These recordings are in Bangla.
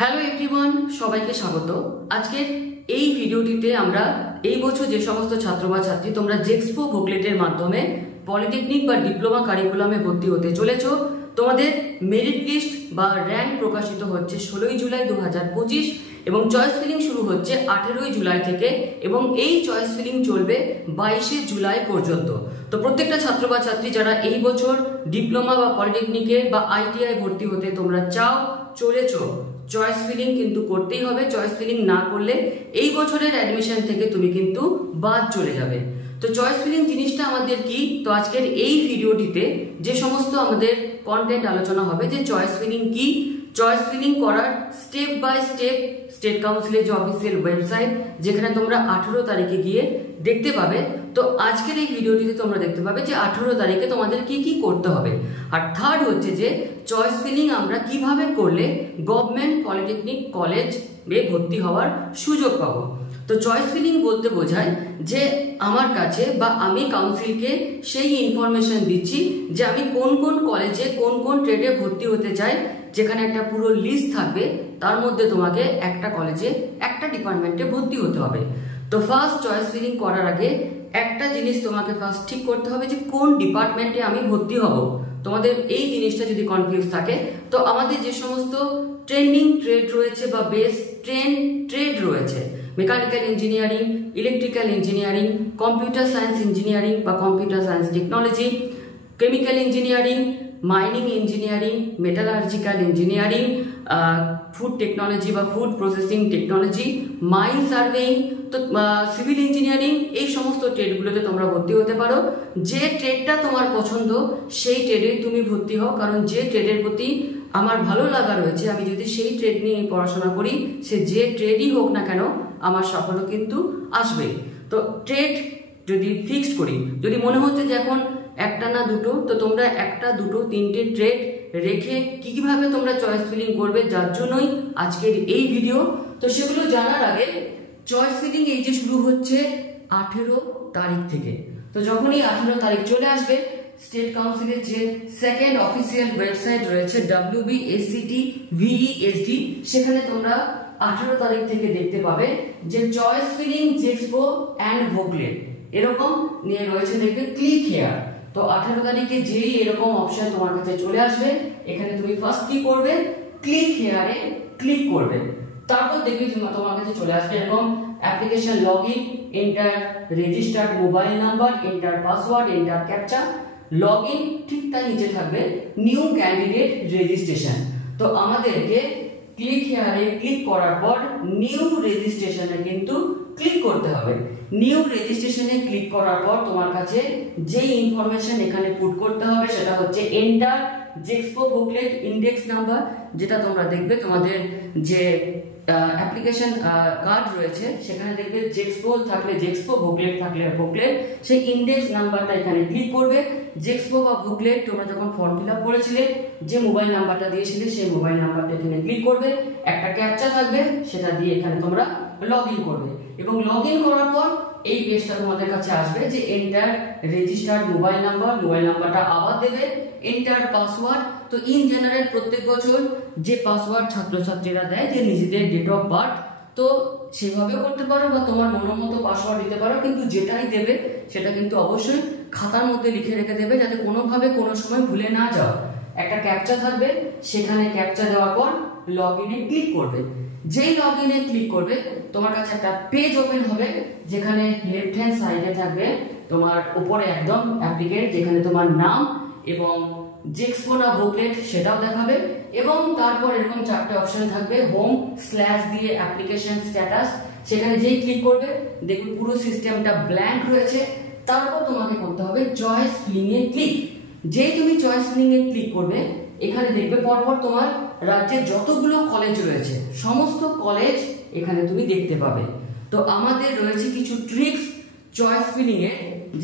হ্যালো এভরিওয়ান, সবাইকে স্বাগত। আজকের এই ভিডিওটিতে আমরা এই বছর যে সমস্ত ছাত্র বা ছাত্রী তোমরা জেক্সপো বুকলেটের মাধ্যমে পলিটেকনিক বা ডিপ্লোমা কারিকুলামে ভর্তি হতে চলেছো, তোমাদের মেরিট লিস্ট বা র্যাঙ্ক প্রকাশিত হচ্ছে 16 জুলাই 2025 এবং চয়েস ফিলিং শুরু হচ্ছে 18 জুলাই থেকে এবং এই চয়েস ফিলিং চলবে 22 জুলাই পর্যন্ত। তো প্রত্যেকটা ছাত্র বা ছাত্রী যারা এই বছর ডিপ্লোমা বা পলিটেকনিকে বা আইটিআই ভর্তি হতে তোমরা চলেছো, চয়েস ফিলিং কিন্তু করতেই হবে। চয়েস ফিলিং না করলে এই বছরের অ্যাডমিশন থেকে তুমি কিন্তু বাদ চলে যাবে। তো চয়েস ফিলিং জিনিসটা আমাদের কি, তো আজকের এই ভিডিওটিতে যে সমস্ত আমাদের কন্টেন্ট আলোচনা হবে যে চয়েস ফিলিং কি, চয়েস ফিলিং করার স্টেপ বাই স্টেপ স্টেট কাউন্সিলের যে অফিসিয়াল ওয়েবসাইট যেখানে তোমরা 18 তারিখে গিয়ে দেখতে পাবে। তো আজকের এই ভিডিওটিতে তোমরা দেখতে পাবে যে 18 তারিখে তোমাদের কি কি করতে হবে। আর থার্ড হচ্ছে যে চয়েস ফিলিং আমরা কিভাবে করলে গভর্নমেন্ট পলিটেকনিক কলেজে ভর্তি হওয়ার সুযোগ পাবো। তো চয়েস ফিলিং বলতে বোঝায় যে আমার কাছে বা আমি কাউন্সিলকে সেই ইনফরমেশন দিচ্ছি যে আমি কোন কোন কলেজে কোন কোন ট্রেডে ভর্তি হতে চাই, যেখানে একটা পুরো লিস্ট থাকবে, তার মধ্যে তোমাকে একটা কলেজে একটা ডিপার্টমেন্টে ভর্তি হতে হবে। তো ফার্স্ট চয়েস ফিলিং করার আগে একটা জিনিস তোমাকে ফার্স্ট ঠিক করতে হবে যে কোন ডিপার্টমেন্টে আমি ভর্তি হব। তোমাদের এই জিনিসটা যদি কনফিউজ থাকে, তো আমাদের যে সমস্ত ট্রেন্ডিং ট্রেড রয়েছে বা বেস্ট ট্রেড রয়েছে, mechanical engineering, electrical engineering, computer science engineering বা computer science technology, chemical engineering, mining engineering, metallurgical engineering, food technology বা food processing technology, mine surveying, তো সিভিল ইঞ্জিনিয়ারিং, এই সমস্ত ট্রেডগুলোতে তোমরা ভর্তি হতে পারো। যে ট্রেডটা তোমার পছন্দ সেই ট্রেডে তুমি ভর্তি হও, কারণ যে ট্রেডের প্রতি আমার ভালো লাগা রয়েছে, আমি যদি সেই ট্রেড নিয়ে পড়াশোনা করি, সে যে ট্রেডই হোক না কেন আমার সাফল্য কিন্তু আসবে। তো ট্রেড যদি ফিক্সড করি, যদি মনে হচ্ছে যে এখন একটা না দুটো, তো তোমরা একটা দুটো তিনটে ট্রেড রেখে কিভাবে তোমরা চয়েস ফিলিং করবে, যার জন্যই আজকের এই ভিডিও। তো সেগুলো জানার আগে চয়েস ফিলিং এই যে শুরু হচ্ছে 18 তারিখ থেকে, তো যখনই 18 তারিখ চলে আসবে, স্টেট কাউন্সিলের যে সেকেন্ড অফিসিয়াল ওয়েবসাইট রয়েছে WBSCT-VESD, সেখানে তোমরা 18 তারিখ থেকে দেখতে পাবে যে চয়েস ফিলিং জেক্সপো অ্যান্ড বুকলেট এরকম নিয়ে রয়েছে, দেখবে ক্লিক হেয়ার। তো 18 তারিখে যেই এরকম অপশন তোমার কাছে চলে আসবে, এখানে তুমি ফার্স্ট কি করবে, ক্লিক হেয়ারে ক্লিক করবে। তারপর দেখবে তোমার কাছে চলে আসবে এরকম application login, enter registered mobile number, enter password, enter captcha, login, ঠিক তার নিচে থাকবে নিউ ক্যান্ডিডেট রেজিস্ট্রেশন। তো আমাদেরকে ক্লিক হেয়ারে ক্লিক করার পর নিউ রেজিস্ট্রেশনে কিন্তু ক্লিক করতে হবে। নিউ রেজিস্ট্রেশনে ক্লিক করার পর তোমার কাছে যে ইনফরমেশন এখানে পুট করতে হবে সেটা হচ্ছে এন্টার জেক্সপো বুকলেট ইন্ডেক্স নাম্বার, যেটা তোমরা দেখবে তোমাদের যে অ্যাপ্লিকেশন কার্ড রয়েছে সেখানে দেখবে জেক্সপো থাকলে জেক্সপো, বুকলেট থাকলে বুকলেট, সেই ইন্ডেক্স নাম্বারটা এখানে ক্লিক করবে। জেক্সপো বা বুকলেট তোমরা যখন ফর্ম ফিল আপ করেছিলে যে মোবাইল নাম্বারটা দিয়েছিলে সেই মোবাইল নাম্বারটা এখানে ক্লিক করবে, একটা ক্যাপচা থাকবে সেটা দিয়ে এখানে তোমরা লগ ইন করবে এবং লগ ইন করার পর এই পেজটা তোমাদের কাছে আসবে যে enter registered mobile number, mobile নাম্বারটা আবার দেবে, এন্টার পাসওয়ার্ড। তো ইন জেনারেল প্রত্যেক বছর যে পাসওয়ার্ড ছাত্রছাত্রীরা দেয় যে নিজেদের ডেট অফ বার্থ, তো সেভাবেও করতে পারো বা তোমার মনের মতো পাসওয়ার্ড দিতে পারো, কিন্তু যেটাই দেবে সেটা কিন্তু অবশ্যই খাতার মধ্যে লিখে রেখে দেবে যাতে কোনোভাবে কোনো সময় ভুলে না যাও। একটা ক্যাপচা থাকবে, সেখানে ক্যাপচা দেওয়ার পর লগ ইনে ক্লিক করবে। যেই লগ ইনে ক্লিক করবে তোমার কাছে একটা পেজ ওপেন হবে, যেখানে লেফট হ্যান্ড সাইডে থাকবে তোমার উপরে একদম অ্যাপ্লিকেট, যেখানে তোমার নাম এবং জেক্সপো না বুকলেট সেটাও দেখাবে এবং তারপর এরকম চারটে অপশন থাকবে, হোম স্ল্যাশ দিয়ে অ্যাপ্লিকেশন স্ট্যাটাস, সেখানে যেই ক্লিক করবে দেখুন পুরো সিস্টেমটা ব্ল্যাঙ্ক রয়েছে। তারপর তোমাকে করতে হবে চয়েস ফিলিং এ ক্লিক। যেই তুমি চয়েস ফিলিং এ ক্লিক করবে, এখানে দেখবে পরপর তোমার রাজ্যে যতগুলো কলেজ রয়েছে সমস্ত কলেজ এখানে তুমি দেখতে পাবে। তো আমাদের রয়েছে কিছু ট্রিক্স চয়েস ফিলিং এ,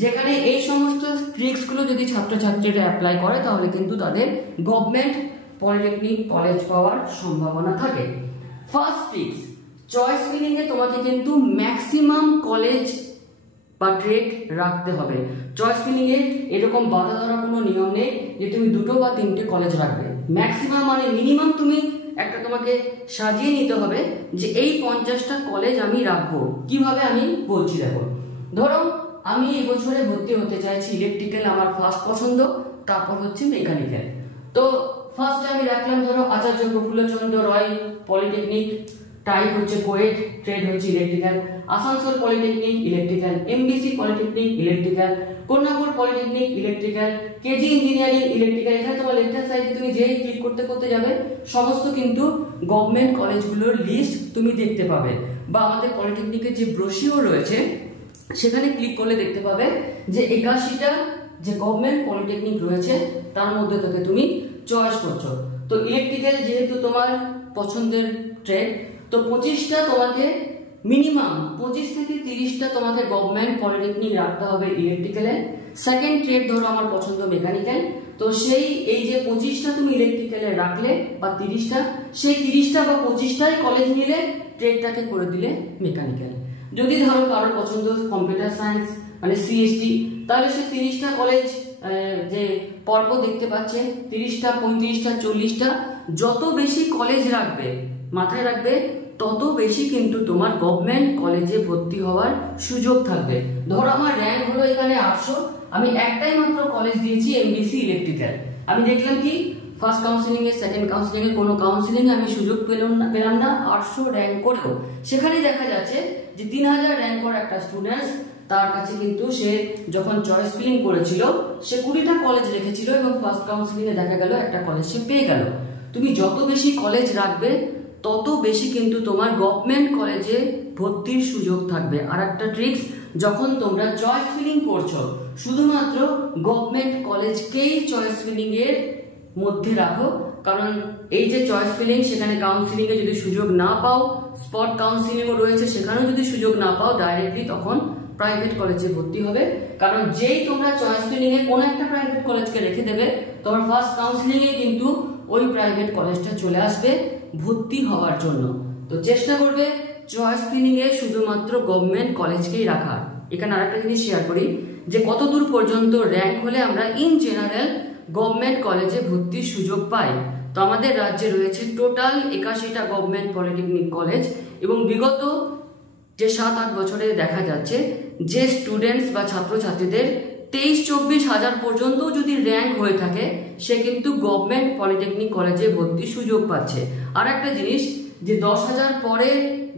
যেখানে এই সমস্ত ট্রিক্স গুলো যদি ছাত্রছাত্রীরা অ্যাপ্লাই করে তাহলে কিন্তু তাদের গভর্নমেন্ট পলিটেকনিক কলেজ পাওয়ার সম্ভাবনা থাকে। ফার্স্ট ট্রিক্স, চয়েস ফিলিং এ তোমাকে কিন্তু ম্যাক্সিমাম কলেজ বা ট্রেড রাখতে হবে। চয়েস ফিলিং এ এরকম বাধা ধরা কোনো নিয়ম নেই যে তুমি দুটো বা তিনটে কলেজ রাখবে, ম্যাক্সিমাম মানে মিনিমাম তুমি একটা তোমাকে সাজিয়ে নিতে হবে যে এই 50টা কলেজ আমি রাখবো। কিভাবে আমি বলছি দেখো, ধরো আমি এই বছরে ভর্তি হতে চাইছি ইলেকট্রিক্যাল, আমার ফার্স্ট পছন্দ, তারপর হচ্ছে মেকানিক্যাল। তো ফার্স্টে আমি রাখলাম ধরো আচার্য প্রফুল্লচন্দ্র রয় পলিটেকনিক, টাইপ হচ্ছে কোয়েট, ট্রেড হচ্ছে electrical, Asansol polytechnic electrical, MBC polytechnic electrical, Kanyapur polytechnic electrical, KG engineering electrical. এখানে তোমার লেফট হ্যান্ড সাইডে তুমি যেই ক্লিক করতে করতে যাবে সমস্ত কিন্তু গভর্নমেন্ট কলেজগুলোর লিস্ট তুমি দেখতে পাবে, বা আমাদের পলিটেকনিকের যে ব্রোশিওর রয়েছে সেখানে ক্লিক করলে দেখতে পাবে যে 81টা যে গভর্নমেন্ট পলিটেকনিক রয়েছে তার মধ্যে থেকে তুমি চয়েস করছো। তো ইলেকট্রিক্যাল যেহেতু তোমার পছন্দের ট্রেড, তো 25টা তোমাকে মিনিমাম 25 থেকে 30টা তোমাকে গভর্নমেন্ট পলিটেকনিক রাখতে হবে ইলেকট্রিক্যালে। সেকেন্ড ট্রেড ধরো আমার পছন্দ মেকানিক্যাল, তো সেই এই যে 25টা তুমি ইলেকট্রিক্যালে রাখলে বা 30টা, সেই 30টা বা 25টাই কলেজ মিলে ট্রেডটাকে করে দিলে মেকানিক্যাল। যদি ধরো কারোর পছন্দ কম্পিউটার সায়েন্স মানে সিএসটি, তাহলে সে 30টা কলেজ যে পরপর দেখতে পাচ্ছে 30টা 35টা 40টা, যত বেশি কলেজ রাখবে মাথায় রাখবে তত বেশি কিন্তু তোমার গভর্নমেন্ট কলেজে ভর্তি হওয়ার সুযোগ থাকবে। ধরো আমার র্যাঙ্ক হলো এখানে 800, আমি একটাই মাত্র কলেজ দিয়েছি এমবিসি ইলেকট্রিক্যাল। আমি দেখলাম কি ফার্স্ট কাউন্সিলিং এ সেকেন্ড কাউন্সিলিং এ কোনো কাউন্সিলিং আমি সুযোগ পেলাম না 800 র্যাঙ্ক করেও। সেখানে দেখা যাচ্ছে যে 3000 র্যাঙ্ক করা একটা স্টুডেন্টস, তার কাছে কিন্তু সে যখন চয়েস ফিলিং করেছিল সে 20টা কলেজ রেখেছিল এবং ফার্স্ট কাউন্সিলিং এ দেখা গেল একটা কলেজ সে পেয়ে গেল। তুমি যত বেশি কলেজ রাখবে তত বেশি কিন্তু তোমার গভর্নমেন্ট কলেজে ভর্তির সুযোগ থাকবে। আর একটা ট্রিক্স, যখন তোমরা চয়েস ফিলিং করছো শুধুমাত্র গভর্নমেন্ট কলেজকেই চয়েস ফিলিং এর মধ্যে রাখো, কারণ এই যে চয়েস ফিলিং সেখানে কাউন্সিলিং এ যদি সুযোগ না পাও, স্পট কাউন্সিলিং ও রয়েছে সেখানেও যদি সুযোগ না পাও, ডাইরেক্টলি তখন প্রাইভেট কলেজে ভর্তি হবে। কারণ যেই তোমরা চয়েস ফিলিং এ কোন একটা প্রাইভেট কলেজকে রেখে দেবে, তোমার ফার্স্ট কাউন্সিলিং এ কিন্তু ওই প্রাইভেট কলেজটা চলে আসবে ভর্তি হওয়ার জন্য। তো চেষ্টা করবে চয়েস ফিলিং এ শুধুমাত্র গভর্নমেন্ট কলেজকেই রাখার। এখানে আরেকটা জিনিস শেয়ার করি যে কতদূর পর্যন্ত র্যাঙ্ক হলে আমরা ইন জেনারেল গভর্নমেন্ট কলেজে ভর্তির সুযোগ পাই। তো আমাদের রাজ্যে রয়েছে টোটাল 81টা গভর্নমেন্ট পলিটেকনিক কলেজ, এবং বিগত যে 7-8 বছরে দেখা যাচ্ছে যে স্টুডেন্টস বা ছাত্রছাত্রীদের 23-24 হাজার পর্যন্ত যদি র্যাঙ্ক হয়ে থাকে সে কিন্তু গভর্নমেন্ট পলিটেকনিক কলেজে ভর্তির সুযোগ পাচ্ছে। আর একটা জিনিস যে 10,000 পরে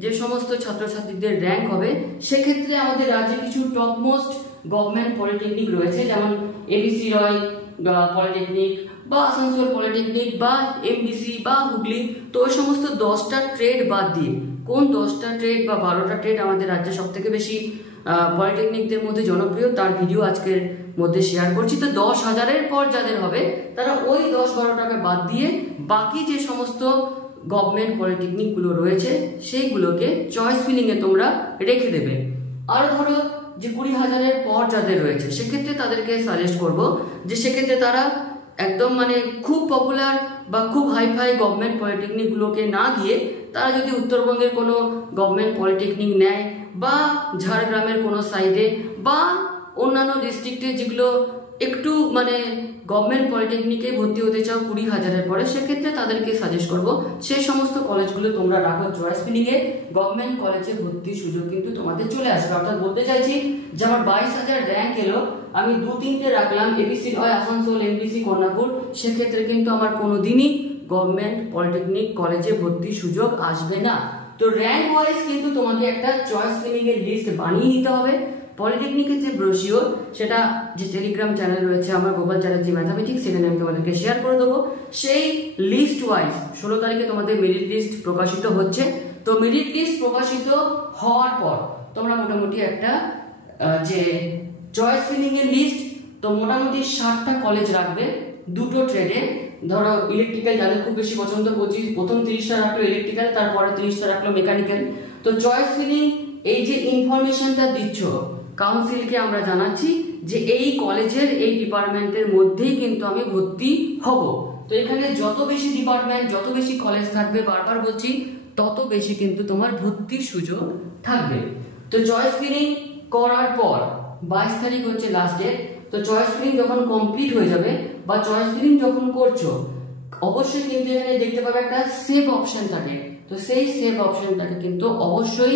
যে সমস্ত ছাত্রছাত্রীদের র্যাঙ্ক হবে সেক্ষেত্রে আমাদের রাজ্যে কিছু টপ মোস্ট গভর্নমেন্ট পলিটেকনিক রয়েছে, যেমন এবিসি রয় পলিটেকনিক বা আসানসোল পলিটেকনিক বা এমবিসি বা হুগলি। তো ওই সমস্ত 10টা ট্রেড বাদ দিয়ে কোন 10টা ট্রেড বা 12টা ট্রেড আমাদের রাজ্যে সব থেকে বেশি পলিটেকনিকদের মধ্যে জনপ্রিয় তার ভিডিও আজকের মধ্যে শেয়ার করছি। তো 10,000-এর পর যাদের হবে তারা ওই 10-12টাকে বাদ দিয়ে বাকি যে সমস্ত গভর্নমেন্ট পলিটেকনিক গুলো রয়েছে সেইগুলোকে চয়েস ফিলিং এ তোমরা রেখে দেবে। আর ধরো যে 20,000-এর পর যাদের রয়েছে সেক্ষেত্রে তাদেরকে সাজেস্ট করব যে সেক্ষেত্রে তারা একদম মানে খুব পপুলার বা খুব হাইফাই গভর্নমেন্ট পলিটেকনিক গুলোকে না দিয়ে তারা যদি উত্তরবঙ্গের কোনো গভর্নমেন্ট পলিটেকনিক নেয় বা ঝাড়গ্রামের কোনো সাইডে বা অন্যান্য ডিস্ট্রিক্টে যেগুলো একটু মানে গভর্নমেন্ট পলিটেকনিকে ভর্তি হতে চাও 20,000-এর পরে, সেক্ষেত্রে তাদেরকে সাজেস্ট করব সেই সমস্ত কলেজগুলো তোমরা রাখো চয়েস ফিলিং এ। গভর্নমেন্ট কলেজে ভর্তির সুযোগ কিন্তু তোমাদের চলে আসবে। অর্থাৎ বলতে চাইছি যে আমার 22,000 র্যাঙ্ক এলো, আমি 2-3টে রাখলাম এবিসি হয় আসানসোল এমবিসি কর্ণাপুর, সেক্ষেত্রে কিন্তু আমার কোনোদিনই গভর্নমেন্ট পলিটেকনিক কলেজে ভর্তির সুযোগ আসবে না। তো র্যাঙ্ক ওয়াইজ কিন্তু তোমাকে একটা চয়েস ফিলিং এর লিস্ট বানিয়ে নিতে হবে। পলিটেকনিকের যে ব্রোশিওর সেটা যে টেলিগ্রাম চ্যানেল রয়েছে আমার গোপাল চ্যাটার্জি ম্যাথামেটিক্স, সেখানে আমি তোমাদেরকে শেয়ার করে দেবো। সেই লিস্ট ওয়াইজ 16 তারিখে তোমাদের মেরিট লিস্ট প্রকাশিত হচ্ছে। তো মেরিট লিস্ট প্রকাশিত হওয়ার পর তোমরা মোটামুটি একটা যে চয়েস ফিলিং এর লিস্ট, তো মোটামুটি 60টা কলেজ রাখবে দুটো ট্রেডে। ধরো ইলেকট্রিক্যাল যাদের খুব বেশি পছন্দ, প্রথম 30টা রাখলো ইলেকট্রিক্যাল, তারপরে 30টা রাখলো মেকানিক্যাল। তো চয়েস ফিলিং এই যে ইনফরমেশনটা দিচ্ছ কাউন্সিলকে আমরা জানাচ্ছি যে এই কলেজের এই ডিপার্টমেন্টের মধ্যেই কিন্তু আমি ভর্তি হব। তো এখানে যত বেশি ডিপার্টমেন্ট যত বেশি কলেজ থাকবে, বারবার বলছি, তত বেশি কিন্তু তোমার ভর্তির সুযোগ থাকবে। তো চয়েস ফিলিং করার পর 22 তারিখ হচ্ছে লাস্ট ডেট। তো চয়েস ফিলিং যখন কমপ্লিট হয়ে যাবে বা চয়েস ফিলিং যখন করছো অবশ্যই কিন্তু এখানে দেখতে পাবে একটা সেভ অপশন থাকে, তো সেই সেভ অপশনটাকে কিন্তু অবশ্যই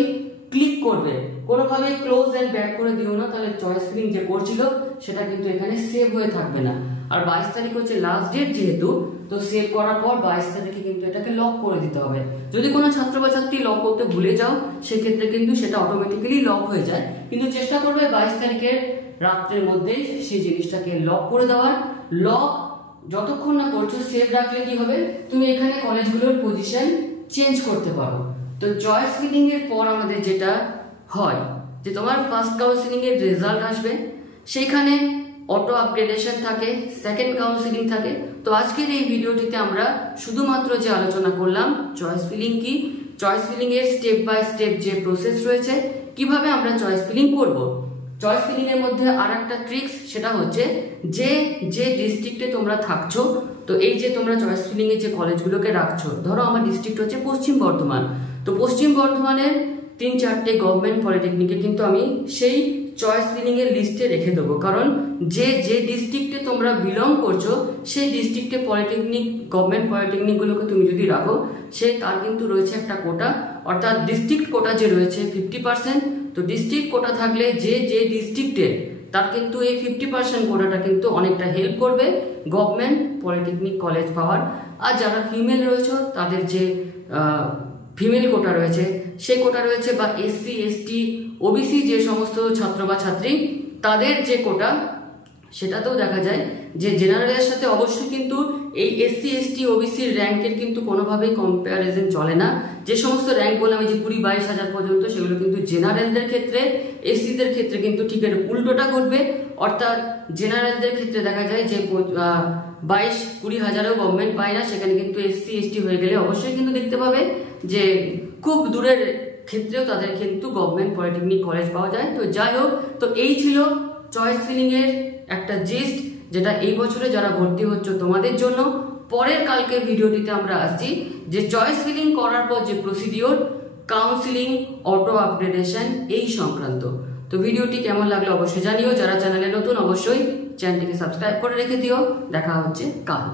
ক্লিক করবে, কোনোভাবে ক্লোজ এন্ড ব্যাক করে দিও না, তাহলে চয়েস ফিলিং যে করছিল সেটা কিন্তু এখানে সেভ হয়ে থাকবে না। আর 22 তারিখ হচ্ছে লাস্ট ডেট যেহেতু, তো সেভ করার পর 22 তারিখে কিন্তু এটাকে লক করে দিতে হবে। যদি কোনো ছাত্র বা ছাত্রী লক করতে ভুলে যাও সেক্ষেত্রে কিন্তু সেটা অটোমেটিক্যালি লক হয়ে যায়, কিন্তু চেষ্টা করবে 22 তারিখের রাত্রের মধ্যে সেই জিনিসটাকে লক করে দেওয়ার। লক যতক্ষণ না করছো, সেভ রাখলে কি হবে, তুমি এখানে কলেজগুলোর পজিশন চেঞ্জ করতে পারো। তো চয়েস ফিলিং এর পর আমাদের যেটা হয় যে তোমার ফার্স্ট কাউন্সিলিং এর রেজাল্ট আসবে, সেইখানে অটো আপগ্রেডেশন থাকে, সেকেন্ড কাউন্সিলিং থাকে। তো আজকের এই ভিডিওটিতে আমরা শুধুমাত্র যে আলোচনা করলাম চয়েস ফিলিং কি, চয়েস ফিলিং এর স্টেপ বাই স্টেপ যে প্রসেস রয়েছে, কিভাবে আমরা চয়েস ফিলিং করব। চয়েস ফিলিং এর মধ্যে আর একটা ট্রিক্স, সেটা হচ্ছে যে যে ডিস্ট্রিক্টে তোমরা থাকছো, তো এই যে তোমরা চয়েস ফিলিং এর যে কলেজগুলোকে রাখছো, ধরো আমার ডিস্ট্রিক্ট হচ্ছে পশ্চিম বর্ধমান, তো পশ্চিম বর্ধমানের 3-4টে গভর্নমেন্ট পলিটেকনিকে কিন্তু আমি সেই চয়েস ফিলিং এর লিস্টে রেখে দেবো, কারণ যে যে ডিস্ট্রিক্টে তোমরা বিলং করছো সেই ডিস্ট্রিক্টে পলিটেকনিক, গভর্নমেন্ট পলিটেকনিক গুলোকে তুমি যদি রাখো, সে তার কিন্তু রয়েছে একটা কোটা, অর্থাৎ ডিস্ট্রিক্ট কোটা যে রয়েছে 50%। তো ডিস্ট্রিক্ট কোটা থাকলে যে যে ডিস্ট্রিক্টে, তার কিন্তু এই 50% কোটাটা কিন্তু অনেকটা হেল্প করবে গভর্নমেন্ট পলিটেকনিক কলেজ পাওয়ার। আর যারা ফিমেল রয়েছে তাদের যে ফিমেল কোটা রয়েছে, সেই কোটা রয়েছে, বা এসসি এসটি ওবিসি যে সমস্ত ছাত্র বা ছাত্রী, তাদের যে কোটা, সেটাতেও দেখা যায় যে জেনারেলের সাথে অবশ্যই কিন্তু এই এসসি এসটি ওবিসির র্যাঙ্কের কিন্তু কোনোভাবেই কম্প্যারিজন চলে না। যে সমস্ত র্যাঙ্ক বললাম এই যে 20-22 হাজার পর্যন্ত, সেগুলো কিন্তু জেনারেলদের ক্ষেত্রে, এসসিদের ক্ষেত্রে কিন্তু ঠিক এর উল্টোটা ঘটবে, অর্থাৎ জেনারেলদের ক্ষেত্রে দেখা যায় যে 22-20 হাজারও গভর্নমেন্ট পায় না, সেখানে কিন্তু এসসি এসটি হয়ে গেলে অবশ্যই কিন্তু দেখতে পাবে যে খুব দূরের ক্ষেত্রেও তাদের কিন্তু গভর্নমেন্ট পলিটেকনিক কলেজ পাওয়া যায়। তো যাই হোক, তো এই ছিল চয়েস ফিলিং এর একটা জিস্ট, যেটা এই বছরে যারা ভর্তি হচ্ছে তোমাদের জন্য। পরের কালকের ভিডিওটিতে আমরা আসছি যে চয়েস ফিলিং করার পর যে প্রসিডিওর, কাউন্সিলিং, অটো আপগ্রেডেশন এই সংক্রান্ত। তো ভিডিওটি কেমন লাগলো অবশ্যই জানিও, যারা চ্যানেলে নতুন অবশ্যই চ্যানেলটিকে সাবস্ক্রাইব করে রেখে দিও। দেখা হচ্ছে কাল।